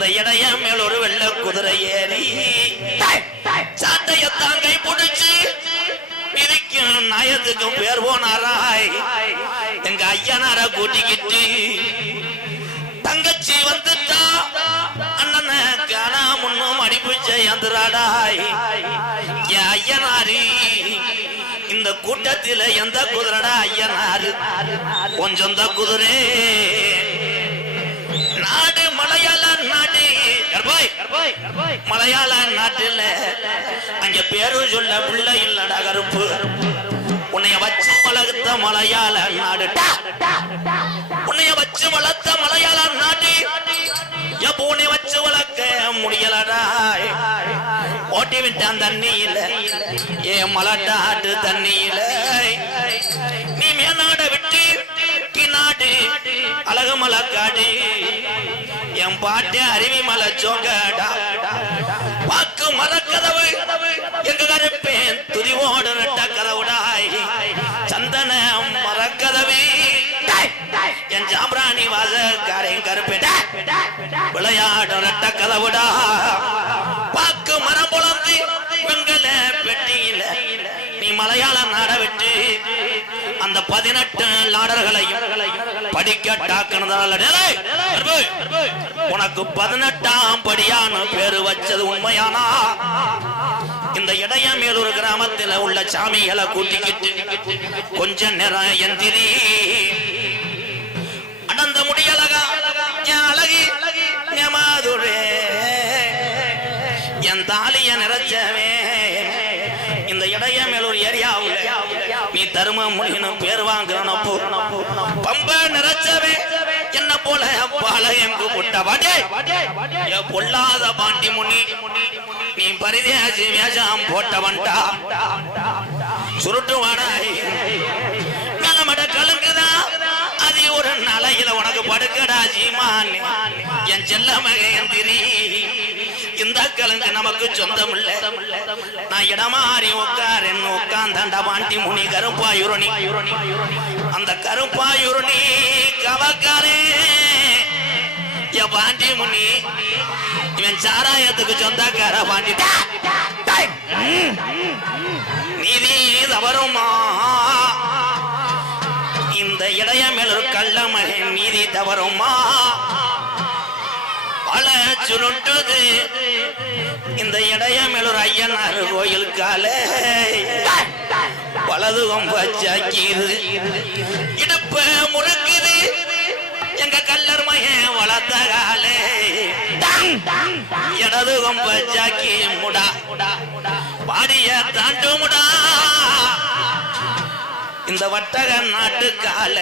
இந்த இடைய மேல் ஒரு வெள்ள குதிரை ஏறி சாட்டையத்தான் கை பிடிச்சு இதுக்கும் நயத்துக்கும் பேர் போனாராய். எங்க ஐயனார கூட்டிக்கிட்டு தங்கச்சி வந்துட்டா அண்ணனை காணா முன்னும் அடிப்பிச்ச எந்திராடாய். என் ஐயனாரி இந்த கூட்டத்தில எந்த குதிரடா ஐயனாரு கொஞ்சம் தான் குதிரை. நாடு மலையாள நாடு மலையாள நாட்டுல அங்க பேரு சொல்ல பிள்ளை இல்லடா கருப்பு. உன்னைய வச்சு வளர்த்த மலையாள நாடு உன்னைய வச்சு வளர்த்த மலையாள நாடு எப்போ உன்னை வச்சு வளர்க்க முடியலடா. ஓட்டி விட்டான் தண்ணியில ஏன் மலட்டாட்டு தண்ணியில நீ மேநாட விட்டு நாடு அழகு மலக்காடு என் பாட்டு அருவி மலை சோங்கடா. பாக்கு மரக்கதவு எங்க கருப்பேன் துதிவோடு நட்ட கதவுடாய். சந்தன மரக்கதவு என் சாம்பிராணி வாசக்காரையும் கருப்பேன் விளையாடு நட்ட கதவுடா. பாக்கு மரம் பொழந்து வெங்கல பெட்டியில நீ மலையாள நாட விட்டு அந்த 18 நாடர்களையும் படிக்கட்டாக்குனதால உனக்கு 18ஆம் படியான பேரு வச்சது உண்மையானா இந்த இடையமேலூர் கிராமத்தில் உள்ள சாமிகளை கூட்டிக்கிட்டு கொஞ்ச நேரம் எந்திரி அடந்த முடியலகா என் அழகி மாதுரே என் தாலிய நிறைச்சவே இந்த இடையமேலூர் ஏரியாவுல நீ தரும முடியணும் பேர் வாங்குறனப்போ பம்ப நிறைச்சவே என்ன போல பாளையங்கு முட்டவாடே பொல்லாத பாண்டி முனி நீ பரிதேசி வேஷம் போட்டவன்டா சுருட்டு வாடாய் மேலமட கலங்குதா அது ஒரு நலையில உனக்கு படுக்கடா ஜீமான் என் செல்ல மகேந்திரி. இந்த கலங்கு நமக்கு சொந்தம் இல்ல. நான் இடமாறி உட்காரன் உட்கார்ந்தாண்டா பாண்டி முனி கருப்பாயுரணி அந்த கருப்பாயுரணி கவக்காரே என் பாண்டி முனி இவன் சாராயத்துக்கு சொந்தக்கார பாண்டி நீதி தவறுமா இந்த இடையமேலூர் கள்ள மகன் நீதி தவறுமா பல சுருட்டுது இந்த இடையமேலூர் ஐயனார் கோயில் காலே வலது கொம்பாக்கிது இடுப்ப முறுக்குது எங்க கல்லர் மகன் வளர்த்த காலே இடது கொம்பாக்கி முடா பாடிய தாண்டு முடா இந்த வட்டக நாட்டு கால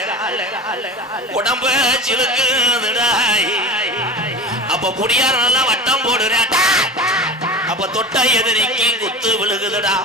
உடம்ப சிலுக்குதுடாய். அப்ப புடியாரெல்லாம் வட்டம் போடுறேன் அப்ப தொட்ட எதிரிக்கு குத்து விழுகுதுடா.